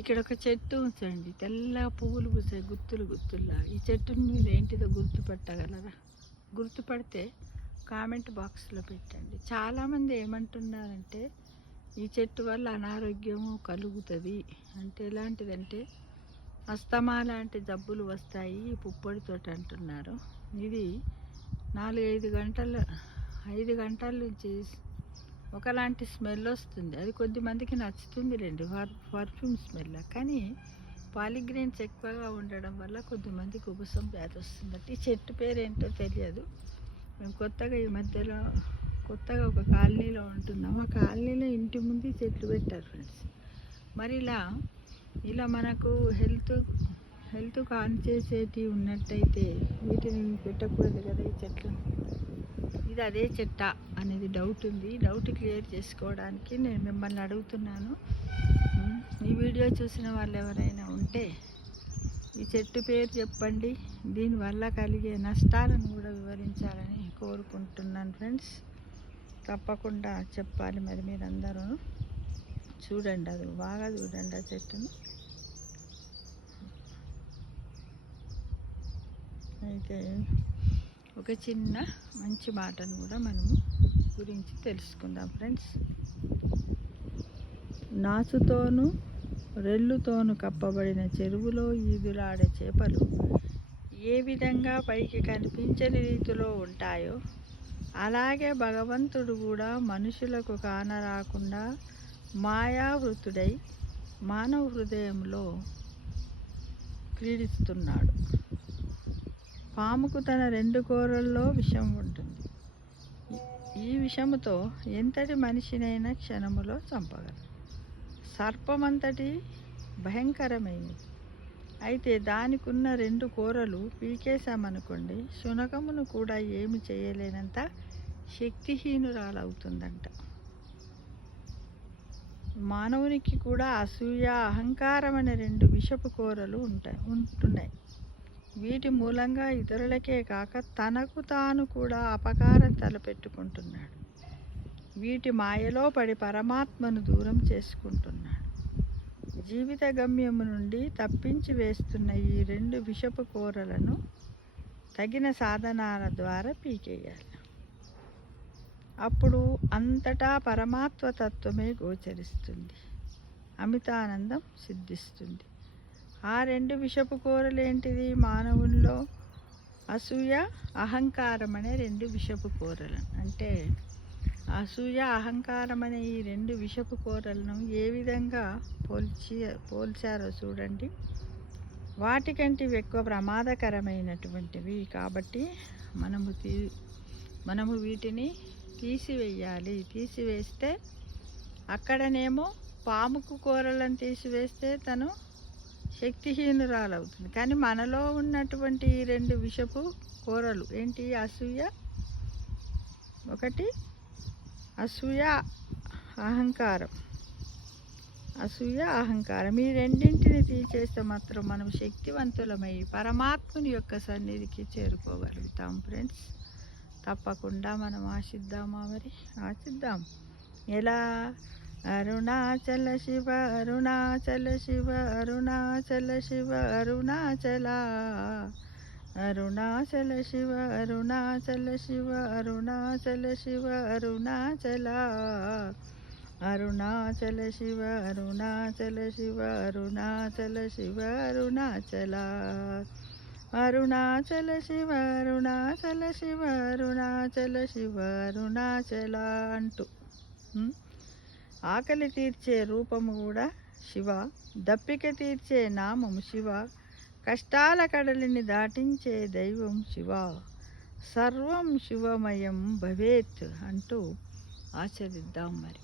ఇక్కడ ఒక చెట్టు ఉంచండి, తెల్ల పువ్వులు పూసాయి గుత్తులు గుత్తుల్లా. ఈ చెట్టుని మీరు ఏంటిదో గుర్తుపట్టగలరా? గుర్తుపడితే కామెంట్ బాక్స్లో పెట్టండి. చాలామంది ఏమంటున్నారంటే ఈ చెట్టు వల్ల అనారోగ్యము కలుగుతుంది అంటే ఎలాంటిదంటే అస్తమా లాంటి జబ్బులు వస్తాయి ఈ పుప్పొడితో అంటున్నారు. ఇది 5 గంటల నుంచి ఒకలాంటి స్మెల్ వస్తుంది. అది కొద్దిమందికి నచ్చుతుంది లేండి, పర్ఫ్యూమ్ స్మెల్. కానీ పాలిగ్రెయిన్స్ ఎక్కువగా ఉండడం వల్ల కొద్దిమందికి ఉబ్బసం వ్యాధి వస్తుందట. ఈ చెట్టు పేరు ఏంటో తెలియదు. మేము ఈ మధ్యలో కొత్తగా ఒక కాలనీలో ఉంటున్నాం. ఆ కాలనీలో ఇంటి ముందు చెట్లు పెట్టారు ఫ్రెండ్స్. మరి ఇలా మనకు హెల్త్ కాన్ చేసేటివి ఉన్నట్టయితే వీటిని పెట్టకూడదు కదా ఈ చెట్లు. ఇది అదే చెట్ట అనేది డౌట్ ఉంది. డౌట్ క్లియర్ చేసుకోవడానికి నేను మిమ్మల్ని అడుగుతున్నాను. ఈ వీడియో చూసిన వాళ్ళు ఎవరైనా ఉంటే ఈ చెట్టు పేరు చెప్పండి, దీనివల్ల కలిగే నష్టాలను కూడా వివరించాలని కోరుకుంటున్నాను ఫ్రెండ్స్. తప్పకుండా చెప్పాలి. మరి మీరందరూ చూడండి, అది బాగా చూడండి ఆ చెట్టును. అయితే ఒక చిన్న మంచి మాటను కూడా మనము గురించి తెలుసుకుందాం ఫ్రెండ్స్. నాచుతోనూ రెల్లుతోనూ కప్పబడిన చెరువులో ఈదులాడే చేపలు ఏ విధంగా పైకి కనిపించని రీతిలో ఉంటాయో అలాగే భగవంతుడు కూడా మనుషులకు కానరాకుండా మాయావృతుడై మానవ హృదయంలో క్రీడిస్తున్నాడు. పాముకు తన 2 కోరల్లో విషం ఉంటుంది. ఈ విషముతో ఎంతటి మనిషినైనా క్షణములో చంపగలరు. సర్పమంతటి భయంకరమైనది. అయితే దానికున్న 2 కోరలు పీకేశామనుకోండి, శునకమును కూడా ఏమి చేయలేనంత శక్తిహీనురాలవుతుందంట. మానవునికి కూడా అసూయ, అహంకారం అనే 2 విషపు కోరలు ఉంటున్నాయి. వీటి మూలంగా ఇతరులకే కాక తనకు తాను కూడా అపకారం తలపెట్టుకుంటున్నాడు. వీటి మాయలో పడి పరమాత్మను దూరం చేసుకుంటున్నాడు. జీవిత గమ్యము నుండి తప్పించి వేస్తున్న ఈ 2 విషపు కోరలను తగిన సాధనాల ద్వారా పీకేయాలి. అప్పుడు అంతటా పరమాత్మ తత్వమే గోచరిస్తుంది, అమితానందం సిద్ధిస్తుంది. ఆ 2 విషపు కోరలు ఏంటిది? మానవుల్లో అసూయ, అహంకారం అనే 2 విషపు కోరలు. అంటే అసూయ, అహంకారం అనే ఈ 2 విషపు కోరలను ఏ విధంగా పోల్చారో చూడండి. వాటికంటే ఎక్కువ ప్రమాదకరమైనటువంటివి. కాబట్టి మనము వీటిని తీసివేయాలి. తీసివేస్తే అక్కడనేమో పాముకు కోరలను తీసివేస్తే తను శక్తిహీనురాలవుతుంది. కానీ మనలో ఉన్నటువంటి ఈ 2 విషపు కోరలు ఏంటి? అసూయ, ఒకటి అసూయ, అహంకారం. ఈ రెండింటిని తీసేస్తే మాత్రం మనం శక్తివంతులమై పరమాత్ముని యొక్క సన్నిధికి చేరుకోగలుగుతాం ఫ్రెండ్స్. తప్పకుండా మనం ఆశిద్దాం. ఎలా? అరుణాచల శివ, అరుణాచల శివ, అరుణాచల శివ, అరుణాచల, అరుణాచల శివ, అరుణాచల శివ, అరుణాచల శివ, అరుణాచల, అరుణాచల శివ, అరుణాచల శివ, అరుణాచల శివ, అరుణాచల, అరుణాచల శివ, అరుణాచల శివ, అరుణాచల శివ, అరుణాచల అంటూ ఆకలి తీర్చే రూపము కూడా శివ, దప్పిక తీర్చే నామము శివ, కష్టాల కడలిని దాటించే దైవం శివ, సర్వం శివమయం భవేత్ అంటూ ఆచరిద్దాం మరి.